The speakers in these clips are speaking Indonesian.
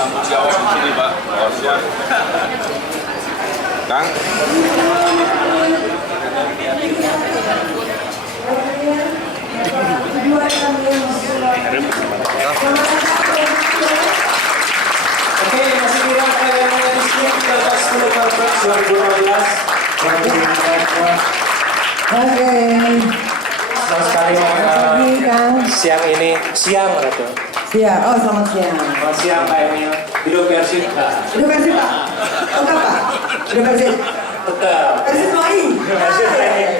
tanggung jawab di sini, Pak. Siap. Kang. Oke, masih kira kalian yang di sini kita pas 10 Pilpres 2015. Oke. Senang sekali siang ini, siang Ratu. Siang, oh selamat siang. Selamat siang Pak Emil. Hidup Persib. Udah Persib Pak? Tetap Pak? Udah Persib? Tetap. Persib main? Persib main.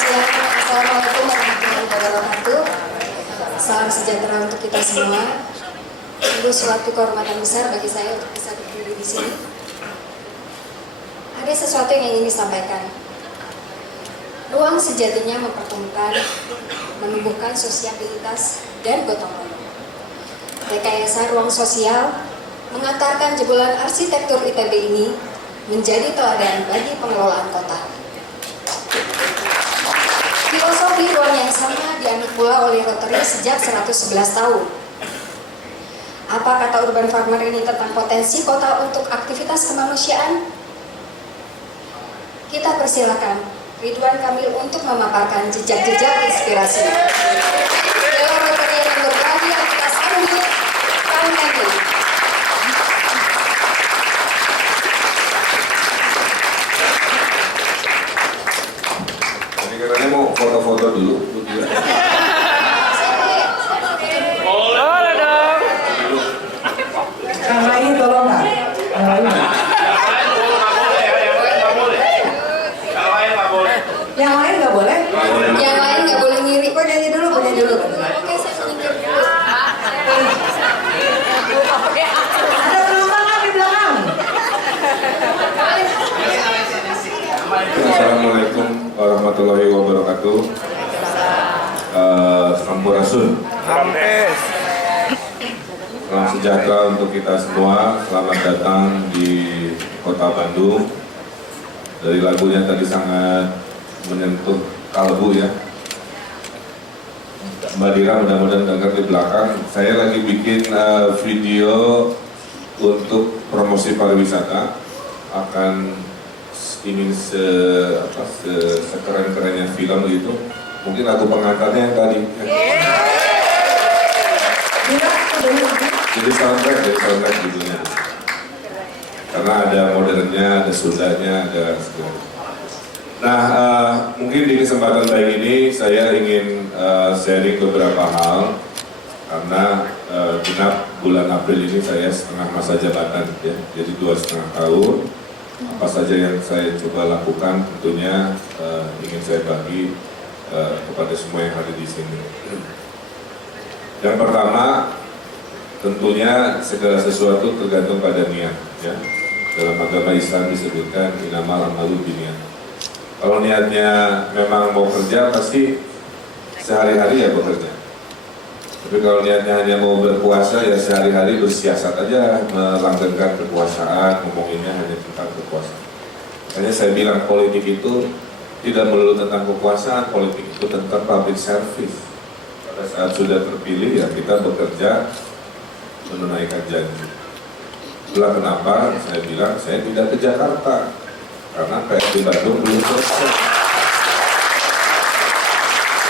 Assalamualaikum warahmatullahi wabarakatuh. Salam sejahtera untuk kita semua. Sungguh suatu kehormatan besar bagi saya untuk bisa berdiri di sini. Ada sesuatu yang ingin disampaikan. Ruang sejatinya mempertemukan, menumbuhkan sosiabilitas dan gotong royong. Rekayasa ruang sosial mengantarkan jebolan arsitektur ITB ini menjadi teladan bagi pengelolaan kota. Filosofi ruang yang sama dianut pula oleh Rotary sejak 111 tahun. Apa kata Urban Farmer ini tentang potensi kota untuk aktivitas kemanusiaan? Kita persilakan Ridwan Kamil untuk memaparkan jejak-jejak inspirasi. Dewan Rotary yang berbagi aktivitas alumni tahun ini. Jadi katanya mau foto-foto dulu. Boleh dong. Yang lain tolong nggak? Yang lain. Yang lain nggak boleh? Yang lain nggak boleh ngiri. Berdiri dulu, berdiri dulu. Oke, saya menyingkir dulu. Ada penumpang nggak di belakang? Assalamualaikum warahmatullahi wabarakatuh. Sampurasun. Salam sejahtera untuk kita semua. Selamat datang di Kota Bandung. Dari lagunya tadi sangat menyentuh kalbu ya. Mbak Dira mudah-mudahan dengar di belakang. Saya lagi bikin video untuk promosi pariwisata. Akan ingin sekeren-kerennya film gitu. Mungkin lagu pengantarnya yang tadi. Jadi soundtrack judulnya. Karena ada modernnya, ada Sundanya, ada segala. Nah, mungkin di kesempatan baik ini saya ingin sharing beberapa hal. Karena genap bulan April ini saya setengah masa jabatan, ya, jadi 2,5 tahun. Apa saja yang saya coba lakukan tentunya ingin saya bagi kepada semua yang ada di sini. Yang pertama, tentunya segala sesuatu tergantung pada niat. Ya. Dalam agama Islam disebutkan innamal a'malu binniyat. Kalau niatnya memang mau kerja, pasti sehari-hari ya bekerja. Tapi kalau niatnya hanya mau berpuasa, ya sehari-hari bersiasat aja melanggengkan kekuasaan, ngomonginnya hanya tentang kekuasaan. Makanya saya bilang politik itu tidak melulu tentang kekuasaan, politik itu tentang public service. Pada saat sudah terpilih, ya kita bekerja menunaikan janji. Itulah kenapa saya bilang saya tidak ke Jakarta, karena PR di Bandung belum selesai.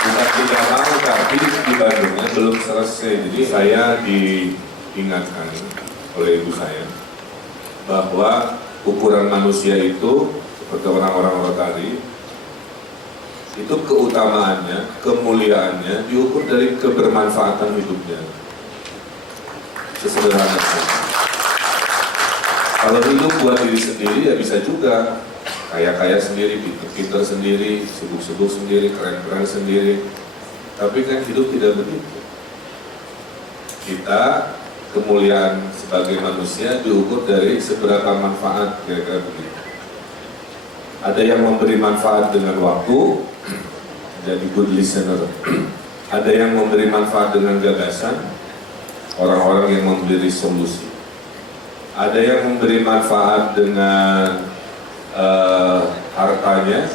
Bukan tidak mau, tapi di Bandungnya belum selesai. Jadi saya diingatkan oleh ibu saya bahwa ukuran manusia itu seperti orang-orang Rotary itu keutamaannya, kemuliaannya diukur dari kebermanfaatan hidupnya. Sesederhana itu. Kalau hidup buat diri sendiri ya bisa juga. Kaya-kaya sendiri, pinter-pinter sendiri, sibuk-sibuk sendiri, keren-keren sendiri. Tapi kan hidup tidak begitu. Kita kemuliaan sebagai manusia diukur dari seberapa manfaat, kira-kira begitu. Ada yang memberi manfaat dengan waktu, jadi good listener. Ada yang memberi manfaat dengan gagasan, orang-orang yang memberi solusi. Ada yang memberi manfaat dengan hartanya,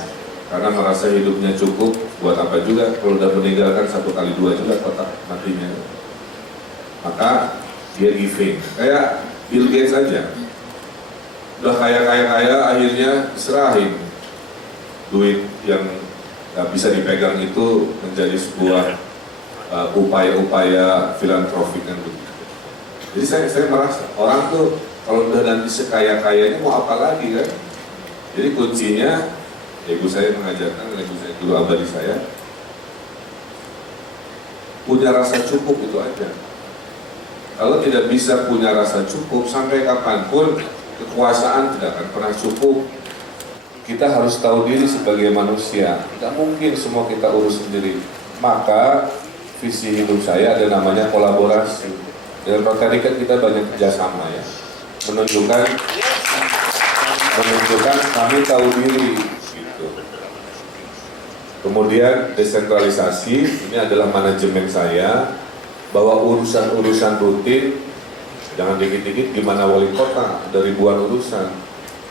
karena merasa hidupnya cukup, buat apa juga kalau udah meninggalkan 1 kali 2 juga kotak matinya. Maka dia giving, kayak Bill Gates saja. Udah kaya akhirnya diserahin duit yang gak bisa dipegang itu menjadi sebuah upaya-upaya filantropik kan begitu. Jadi saya merasa orang tuh kalau udah nanti sekaya-kayanya mau apa lagi kan? Jadi kuncinya, ibu saya mengajarkan, ibu saya guru abadi saya, punya rasa cukup itu aja. Kalau tidak bisa punya rasa cukup, sampai kapanpun kekuasaan tidak akan pernah cukup. Kita harus tahu diri sebagai manusia, tidak mungkin semua kita urus sendiri. Maka visi hidup saya ada namanya kolaborasi. Dengan Rotary kan kita banyak kerjasama ya, menunjukkan kami tahu diri gitu. Kemudian desentralisasi, ini adalah manajemen saya, bahwa urusan-urusan rutin Jangan dikit-dikit gimana wali kota, ada ribuan urusan.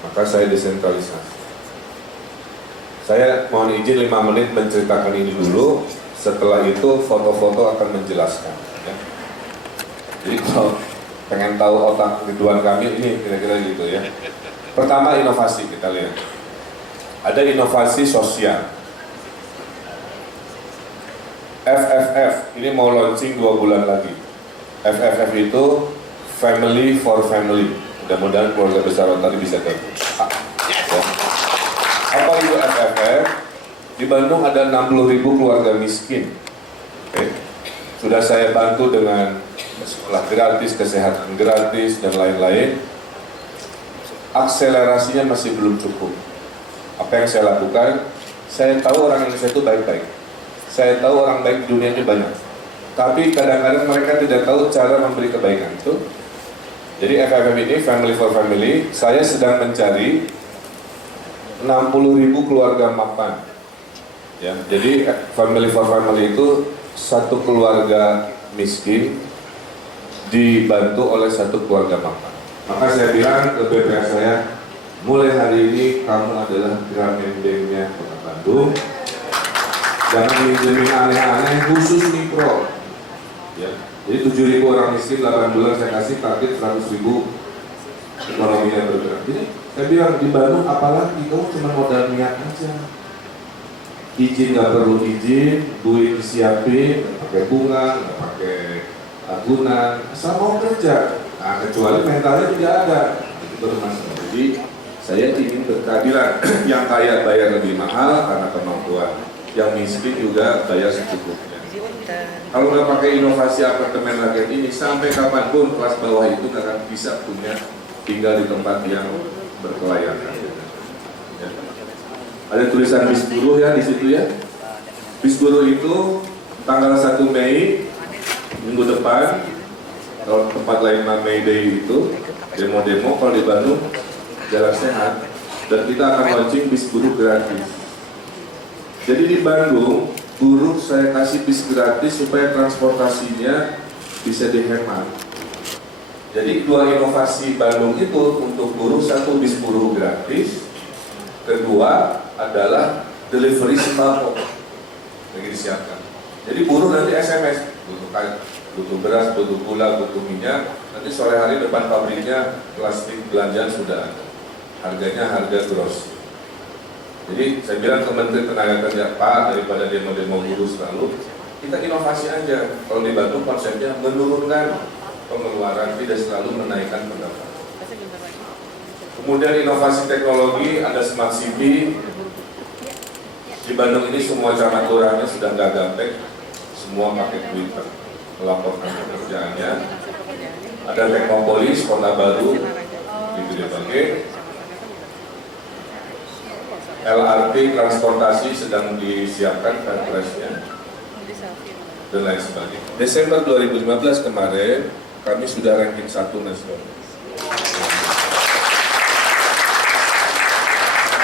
Maka saya desentralisasi. Saya mohon izin 5 menit menceritakan ini dulu. Setelah itu foto-foto akan menjelaskan. Ya. Jadi kalau pengen tahu otak Ridwan Kamil ini kira-kira gitu ya. Pertama inovasi kita lihat. Ada inovasi sosial. FFF ini mau launching 2 bulan lagi. FFF itu Family for Family. Mudah-mudahan keluarga besar Rotary bisa gabung. Ya. Apa itu FFF? Di Bandung ada 60.000 keluarga miskin. Oke. Sudah saya bantu dengan sekolah gratis, kesehatan gratis, dan lain-lain. Akselerasinya masih belum cukup. Apa yang saya lakukan? Saya tahu orang Indonesia itu baik-baik. Saya tahu orang baik di dunia itu banyak. Tapi kadang-kadang mereka tidak tahu cara memberi kebaikan itu. Jadi FFF ini, Family for Family, saya sedang mencari 60.000 keluarga mapan. Ya, jadi Family for Family itu satu keluarga miskin dibantu oleh satu keluarga mapan. Maka saya bilang ke BPS saya, mulai hari ini kamu adalah Gramin Bank-nya Kota Bandung. Jangan minjemin aneh-aneh, khusus mikro. Ya, jadi 7.000 orang miskin 8 bulan saya kasih target 100.000 ekonominya bergerak. Jadi saya bilang di Bandung apalagi kamu cuma modal niat aja. Izin nggak perlu izin, duit disiapin, nggak pakai bunga, nggak pakai agunan, asal mau kerja. Nah, kecuali mentalnya tidak ada, itu bermasalah. Jadi saya ingin keadilan, yang kaya bayar lebih mahal karena kemampuan, yang miskin juga bayar secukupnya. Kalau nggak pakai inovasi apartemen rakyat ini, sampai kapanpun kelas bawah itu nggak akan bisa punya tinggal di tempat yang berkelayakan. Ya. Ada tulisan bis buruh ya di situ ya. Bis buruh itu tanggal 1 Mei minggu depan. Kalau tempat lain May Day itu demo-demo, kalau di Bandung jalan sehat, dan kita akan launching bis buruh gratis. Jadi di Bandung buruh saya kasih bis gratis supaya transportasinya bisa dihemat. Jadi 2 inovasi Bandung itu untuk buruh, 1 bis buruh gratis, kedua adalah delivery sembako lagi disiapkan. Jadi buruh nanti SMS, butuh beras, butuh gula, butuh minyak. Nanti sore hari depan pabriknya plastik belanjaan sudah ada. Harganya harga gross. Jadi saya bilang ke Menteri Tenaga Kerja, Pak, daripada demo-demo buruh selalu, kita inovasi aja. Kalau di Bandung konsepnya menurunkan pengeluaran, tidak selalu menaikkan pendapatan. Kemudian inovasi teknologi, ada smart city. Di Bandung ini semua camat lurahnya sudah nggak gaptek, semua pakai Twitter melaporkan pekerjaannya. Ada Teknopolis, kota baru di Gede Bage. LRT transportasi sedang disiapkan perpresnya dan lain sebagainya. Desember 2015 kemarin kami sudah ranking 1 nasional.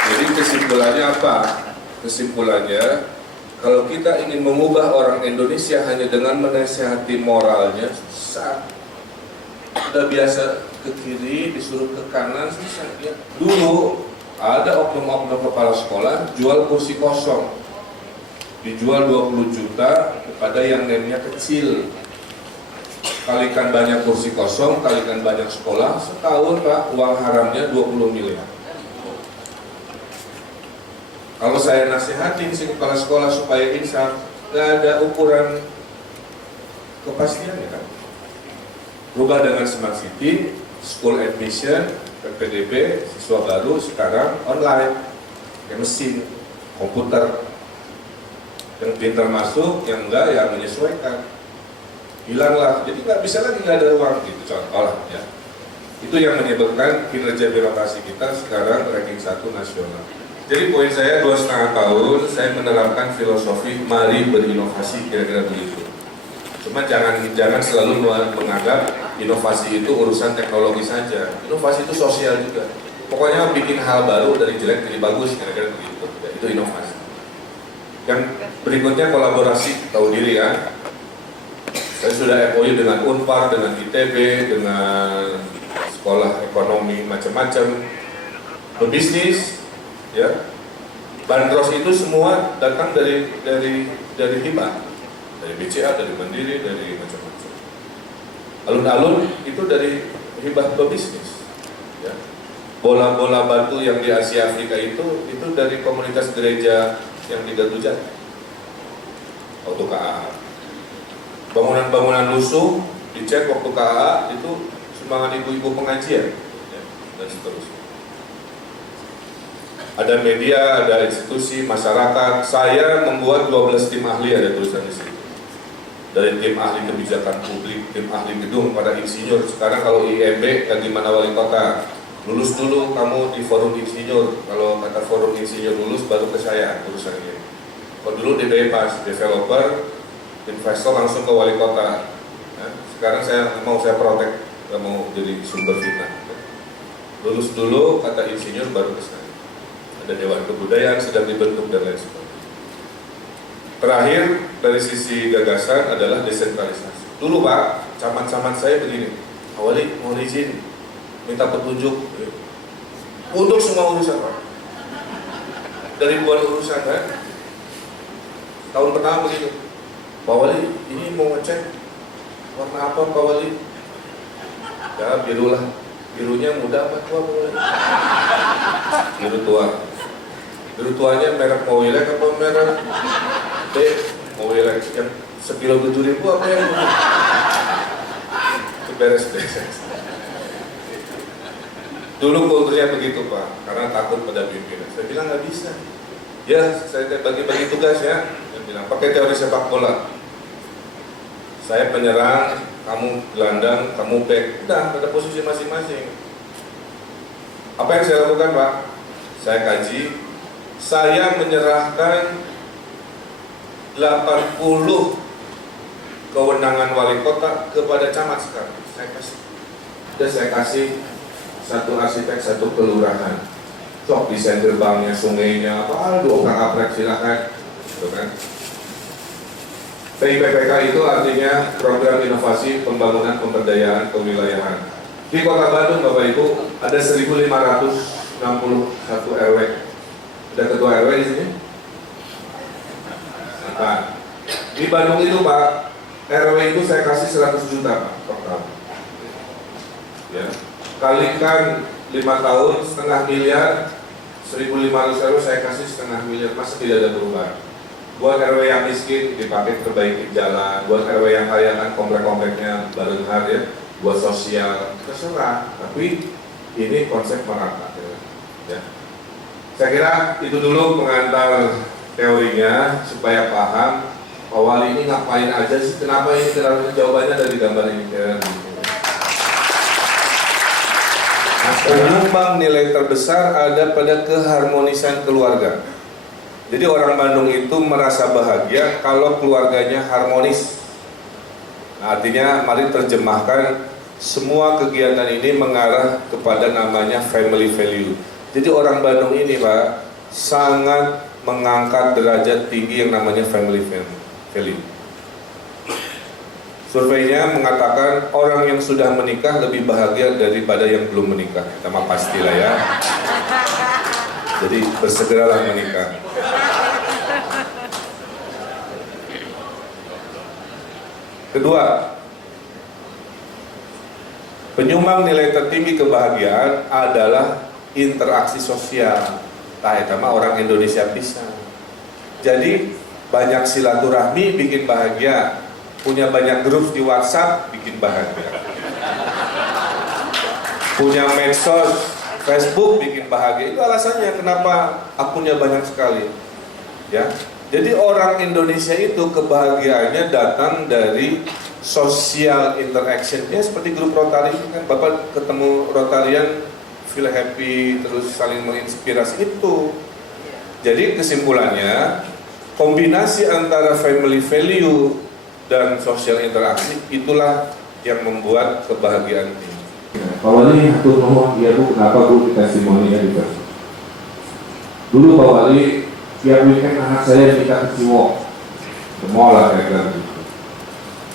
Jadi kesimpulannya apa? Kesimpulannya, kalau kita ingin mengubah orang Indonesia hanya dengan menasihati moralnya, susah. Sudah biasa ke kiri, disuruh ke kanan, susah. Ya. Dulu ada oknum-oknum kepala sekolah jual kursi kosong, dijual 20 juta kepada yang name-nya kecil. Kalikan banyak kursi kosong, kalikan banyak sekolah, setahun Pak, uang haramnya 20 miliar. Kalau saya nasihatin si kepala sekolah supaya insaf, nggak ada ukuran kepastian ya kan. Rubah dengan smart city, school admission, PPDB, siswa baru sekarang online, kayak mesin, komputer. Yang pintar masuk, yang enggak ya menyesuaikan. Hilanglah, jadi nggak bisa lagi nggak ada ruang gitu contoh lah ya. Itu yang menyebabkan kinerja birokrasi kita sekarang ranking 1 nasional. Jadi poin saya 2,5 tahun saya menerapkan filosofi mari berinovasi, kira-kira begitu. Cuma jangan selalu menganggap inovasi itu urusan teknologi saja. Inovasi itu sosial juga. Pokoknya bikin hal baru dari jelek jadi bagus, kira-kira begitu. Ya, itu inovasi. Yang berikutnya kolaborasi, tahu diri ya. Saya sudah MOU dengan Unpar, dengan ITB, dengan sekolah ekonomi macam-macam, pebisnis, ya. Bandros itu semua datang dari hibah, dari BCA, dari Mandiri, dari macam-macam. Alun-alun itu dari hibah pebisnis, ya. Bola-bola batu yang di Asia Afrika itu dari komunitas gereja yang di Gatujan, waktu KAA. Bangunan-bangunan lusuh dicek waktu KAA itu sumbangan ibu-ibu pengajian, ya, dan seterusnya. Ada media, ada institusi, masyarakat. Saya membuat 12 tim ahli, ada tulisan di situ. Dari tim ahli kebijakan publik, tim ahli gedung, pada insinyur. Sekarang kalau IMB dan di mana wali kota, lulus dulu kamu di forum insinyur. Kalau kata forum insinyur lulus baru ke saya urusan ini. Kalau dulu di bebas, developer, investor langsung ke wali kota. Ya, sekarang saya protek, nggak mau jadi sumber fitnah. Lulus dulu kata insinyur baru ke saya. Ada Dewan Kebudayaan sedang dibentuk dan lain sebagainya. Terakhir dari sisi gagasan adalah desentralisasi. Dulu Pak, camat-camat saya begini, awali mohon izin, minta petunjuk untuk semua urusan Pak. Dari buat urusan kan, tahun pertama begitu, Pak Wali ini mau ngecek warna apa Pak Wali? Ya biru lah, birunya muda apa tua Pak Wali? Biru tua. Biru tuanya merek Mowilek apa merek Mowilek yang sekilo 7.000 apa yang itu beres-beres. Dulu kulturnya begitu Pak, karena takut pada pimpinan. Saya bilang nggak bisa. Ya, saya bagi-bagi tugas ya. Saya bilang pakai teori sepak bola. Saya penyerang, kamu gelandang, kamu back. Udah pada posisi masing-masing. Apa yang saya lakukan Pak? Saya kaji. Saya menyerahkan 80 kewenangan wali kota kepada camat sekarang. Saya kasih satu arsitek, satu kelurahan. Sok desain gerbangnya, sungainya, apa, 2 orang aprek silakan. Gitu kan. PIPPK itu artinya Program Inovasi Pembangunan Pemberdayaan Kewilayahan. Di Kota Bandung Bapak Ibu ada 1.561 RW. Ada ketua RW di sini? Nah, di Bandung itu Pak, RW itu saya kasih 100 juta Pak per tahun. Ya, kalikan 5 tahun, setengah miliar, 1.500 RW saya kasih setengah miliar, masa tidak ada perubahan? Buat RW yang miskin dipakai perbaiki jalan, buat RW yang kaya kan komplek-kompleknya barengan ya, buat sosial, terserah. Tapi ini konsep merata ya. Saya kira itu dulu pengantar teorinya supaya paham Pak Wali ini ngapain aja sih, kenapa ini, jawabannya dari gambar ini. Penyumbang nilai terbesar ada pada keharmonisan keluarga. Jadi orang Bandung itu merasa bahagia kalau keluarganya harmonis. Nah, artinya mari terjemahkan semua kegiatan ini mengarah kepada namanya family value. Jadi orang Bandung ini Pak sangat mengangkat derajat tinggi yang namanya family value. Surveinya mengatakan orang yang sudah menikah lebih bahagia daripada yang belum menikah. Sama pastilah ya. Jadi bersegeralah menikah. Kedua, penyumbang nilai tertinggi kebahagiaan adalah interaksi sosial. Nah, itu mah orang Indonesia bisa. Jadi banyak silaturahmi bikin bahagia, punya banyak grup di WhatsApp bikin bahagia, punya medsos, Facebook bikin bahagia. Itu alasannya kenapa akunnya banyak sekali. Ya, jadi orang Indonesia itu kebahagiaannya datang dari social interaction. Ya seperti grup Rotary kan, Bapak ketemu Rotarian feel happy, terus saling menginspirasi itu. Jadi kesimpulannya, kombinasi antara family value dan social interaksi itulah yang membuat kebahagiaan ini. Pak Wali, aku ngomong, ya Bu, kenapa Bu testimoni ya di Facebook? Dulu Pak Wali, tiap weekend anak saya minta ke Ciwok, ke mall lah kayak gitu.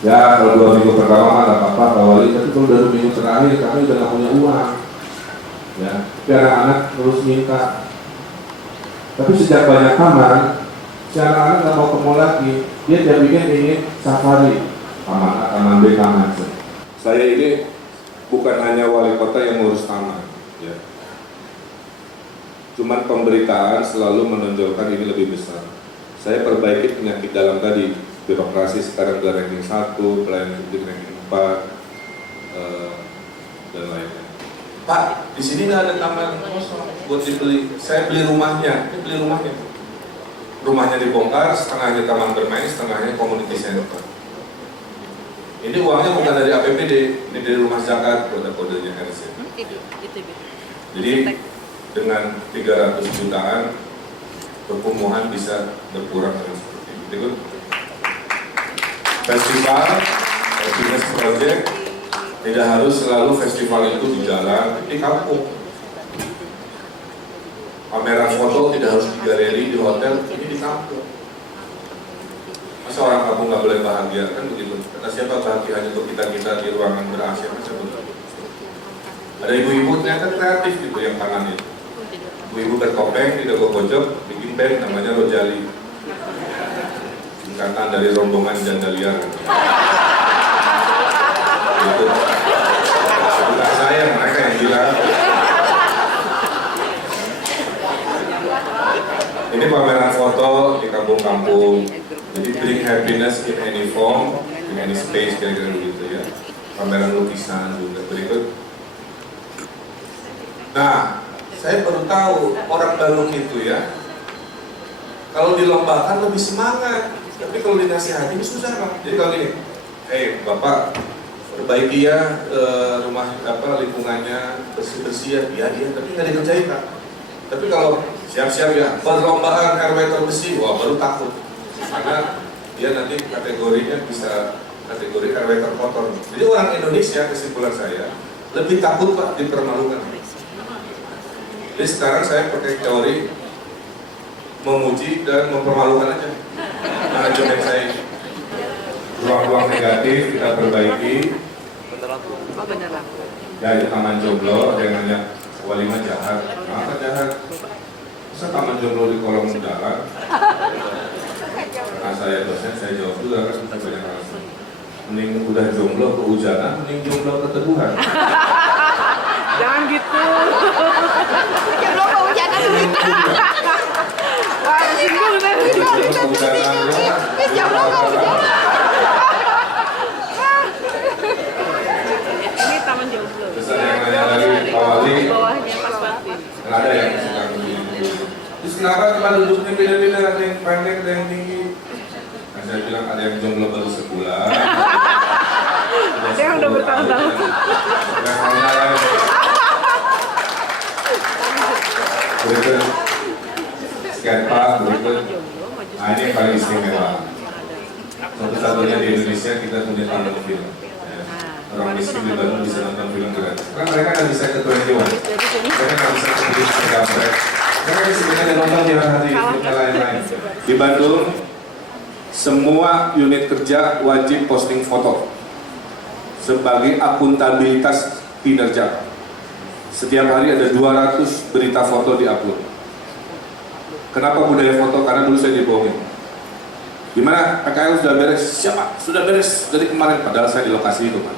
Ya kalau 2 minggu pertama ada apa-apa Pak Wali, tapi kalau udah 2 minggu terakhir kami udah nggak punya uang. Ya, tapi anak-anak terus minta. Tapi sejak banyak kamar, si anak-anak nggak mau ke mall lagi. Dia tiap weekend ingin safari, taman A, taman B, taman C. Saya ini bukan hanya wali kota yang ngurus taman, ya. Cuman pemberitaan selalu menonjolkan ini lebih besar. Saya perbaiki penyakit dalam tadi, birokrasi sekarang udah ranking 1, pelayanan publik ranking 4, dan lainnya. Pak, di sini nggak ada taman kosong buat dibeli. Saya beli rumahnya, ini beli rumahnya. Rumahnya dibongkar, setengahnya taman bermain, setengahnya community center. Ini uangnya bukan dari APBD, ini dari rumah zakat, kode-kodenya RC. Jadi dengan 300 jutaan pertumbuhan bisa berkurang dengan seperti ini. Berikut. Festival, happiness project, tidak harus selalu festival itu di jalan, di kampung. Pameran foto tidak harus di galeri, di hotel, ini di kampung. Masa orang kampung nggak boleh bahagia, kan begitu. Kata siapa bahagia untuk kita di ruangan ber-AC, masa betul. Ada ibu-ibu ternyata kreatif gitu yang tangan itu. Ibu-ibu bertopeng, tidak pojok, bikin band namanya Rojali. Singkatan dari rombongan janda liar. Gitu. Bukan saya, mereka yang bilang. Ini pameran foto di kampung-kampung. Jadi bring happiness in any form, in any space, kira-kira begitu ya. Pameran lukisan juga. Berikut. Nah, saya baru tahu orang Bandung itu ya, kalau dilombakan lebih semangat, tapi kalau dinasihati susah Pak. Jadi kalau gini, Bapak perbaiki ya rumah lingkungannya bersih-bersih ya, iya, tapi nggak dikerjain Pak. Tapi kalau siap-siap ya perlombaan RW terbersih, wah baru takut, karena dia nanti kategorinya bisa kategori RW terkotor. Jadi orang Indonesia, kesimpulan saya, lebih takut Pak dipermalukan. Jadi sekarang saya pakai teori memuji dan mempermalukan aja manajemen saya ini. Ruang-ruang negatif kita perbaiki. Ya itu taman jomblo, ada yang nanya walimah jahat. Apa jahat? Masa taman jomblo di kolong jalan? Karena saya dosen, saya jawab juga kan banyak alasan. Mending udah jomblo kehujanan, mending jomblo keteduhan. Jangan gitu. Jomblo kehujanan gitu. Wah, singgung deh. Jomblo kehujanan. Ini taman jomblo. Terus ada yang nanya lagi, Pak Wali. Bawahnya pas batin. Ada yang suka begini. Terus kenapa tempat duduknya beda-beda, ada yang pendek, ada yang tinggi? Nah, saya bilang ada yang jomblo baru sebulan. Ada yang udah bertahun-tahun. Berikut skatepark, berikut. Nah ini yang paling istimewa. Satu-satunya di Indonesia kita punya taman film. Ya. Orang miskin di Bandung bisa nonton film gratis. Karena mereka nggak bisa ke 21. Mereka nggak bisa ke Beli Megaprek. Mereka sebenarnya nonton di hari filmnya lain-lain. Di Bandung, semua unit kerja wajib posting foto sebagai akuntabilitas kinerja. Setiap hari ada 200 berita foto di-upload. Kenapa budaya foto? Karena dulu saya dibohongin. Gimana? PKL sudah beres? Siapa? Sudah beres dari kemarin. Padahal saya di lokasi itu, Pak.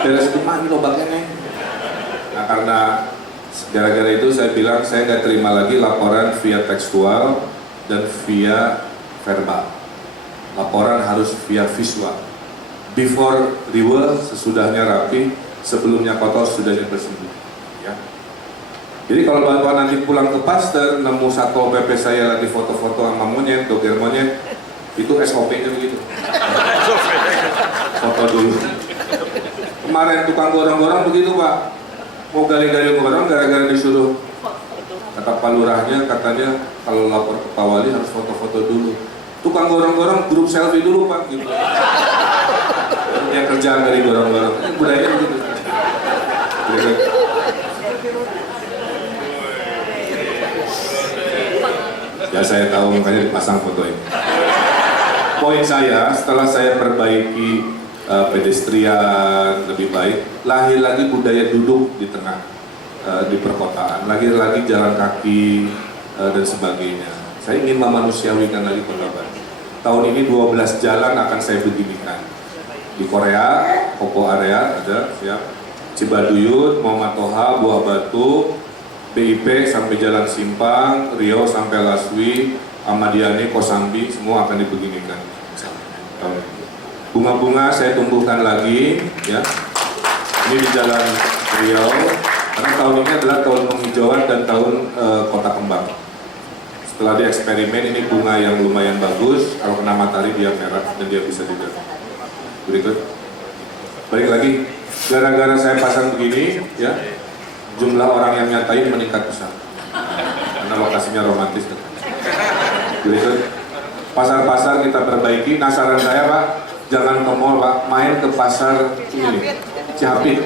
Beres itu mana lobaknya? Nah, karena gara-gara itu saya bilang saya nggak terima lagi laporan via tekstual dan via verbal. Laporan harus via visual. Before reward, sesudahnya rapi, sebelumnya kotor, sesudahnya bersih. Ya. Jadi kalau bantuan nanti pulang ke Pasteur, nemu Satpol PP saya lagi foto-foto sama monyet, doger monyet, itu SOP-nya begitu. Foto dulu. Kemarin tukang gorong-gorong begitu Pak, mau gali-gali gorong gara-gara disuruh. Kata Pak Lurahnya, katanya kalau lapor ke Pak Wali harus foto-foto dulu. Tukang gorong-gorong grup selfie dulu Pak, gitu. Yang kerjaan dari gorong-gorong, ini budaya begitu. Ya saya tahu makanya dipasang foto ini. poin saya setelah saya perbaiki pedestrian lebih baik, lahir lagi budaya duduk di tengah di perkotaan, lahir lagi jalan kaki dan sebagainya. Saya ingin memanusiawikan lagi Kota Bandung. Tahun ini 12 jalan akan saya beginikan. Di Korea, Popo area ada, siap. Cibaduyut, Muhammad Toha, Buah Batu, BIP sampai Jalan Simpang, Riau sampai Laswi, Ahmadiyani, Kosambi, semua akan dibeginikan. Bunga-bunga saya tumbuhkan lagi, ya. Ini di Jalan Riau, karena tahun ini adalah tahun penghijauan dan tahun kota kembang. Setelah dieksperimen, ini bunga yang lumayan bagus, kalau kena matahari dia merah dan dia bisa dilihat. Berikut, balik lagi, gara-gara saya pasang begini, ya, jumlah orang yang nyatain meningkat besar, karena lokasinya romantis. Berikut, pasar-pasar kita perbaiki. Nah, saran saya Pak, jangan ke mall Pak, main ke pasar ini, Cihapit.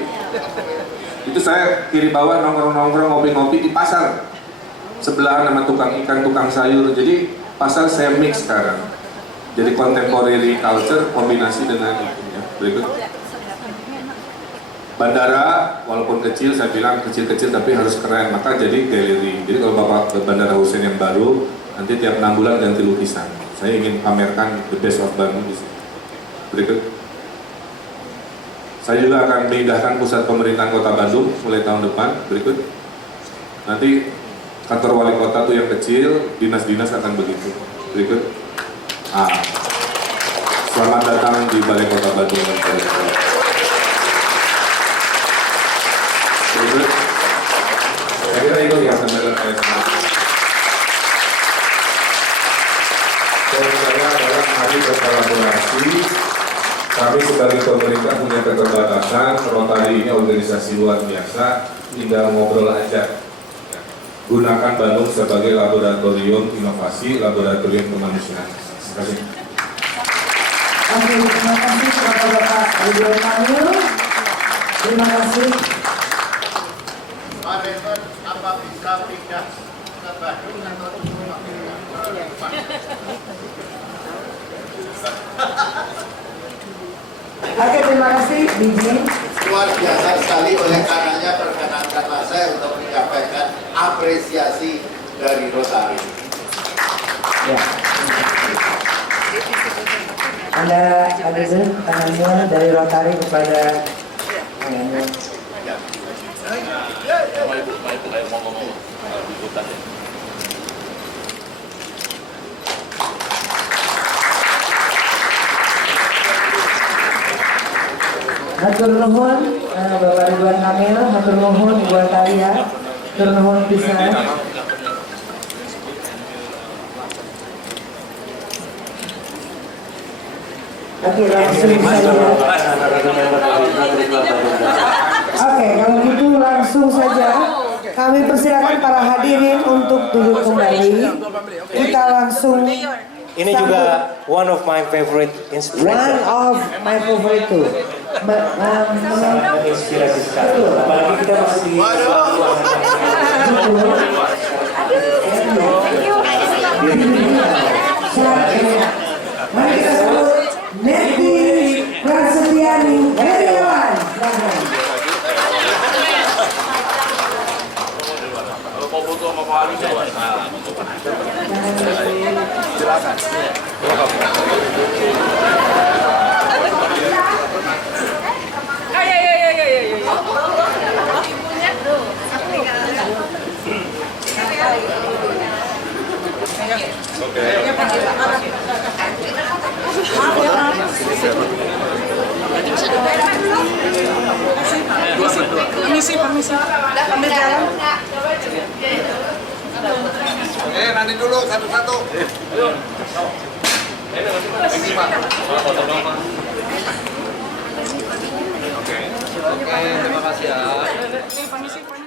Itu saya kiri bawah nongkrong-nongkrong, ngopi-ngopi di pasar. Sebelah nama tukang ikan, tukang sayur. Jadi pasar saya mix sekarang. Jadi contemporary culture kombinasi dengan itu ya. Berikut. Bandara, walaupun kecil, saya bilang kecil-kecil tapi harus keren, maka jadi galeri. Jadi kalau Bapak ke Bandara Hussein yang baru, nanti tiap 6 bulan ganti lukisan. Saya ingin pamerkan the best of Bandung di sini. Berikut. Saya juga akan memindahkan pusat pemerintahan Kota Bandung mulai tahun depan. Berikut. Nanti kantor wali kota tuh yang kecil, dinas-dinas akan begitu. Berikut. Selamat datang di Balai Kota Bandung. Berikut. Saya kira itu yang sebenarnya saya semua. Poin saya adalah mari berkolaborasi. Kami sebagai pemerintah punya keterbatasan, Rotary ini organisasi luar biasa, tinggal ngobrol aja. Gunakan Bandung sebagai laboratorium inovasi, laboratorium kemanusiaan. Terima kasih. Oke, terima kasih kepada Bapak Ridwan Kamil. Terima kasih. Pak Denton, apa bisa pindah ke Bandung atau di rumah? Oke, terima kasih, Bijin. Luar biasa sekali, oleh karenanya perkenankanlah saya untuk menyampaikan apresiasi dari Rotary. Ya. Ada tangannya dari Rotary kepada hatur nuhun Bapak Ridwan Kamil, hatur nuhun Ibu Atalia, hatur nuhun pisan. Oke, langsung saja. Oke, kalau gitu langsung saja kami persilakan para hadirin untuk duduk kembali. Kita langsung. Ini juga one of my favorite inspiration. One of my favorite too. Inspirasi sekali. Apalagi kita masih di Mari kita sebut Neti Prasetyani Heriawan. Kalau mau foto sama Pak Ali, silakan. Permisi. Ambil jalan. Nanti dulu satu-satu. Oke, terima kasih ya. Permisi.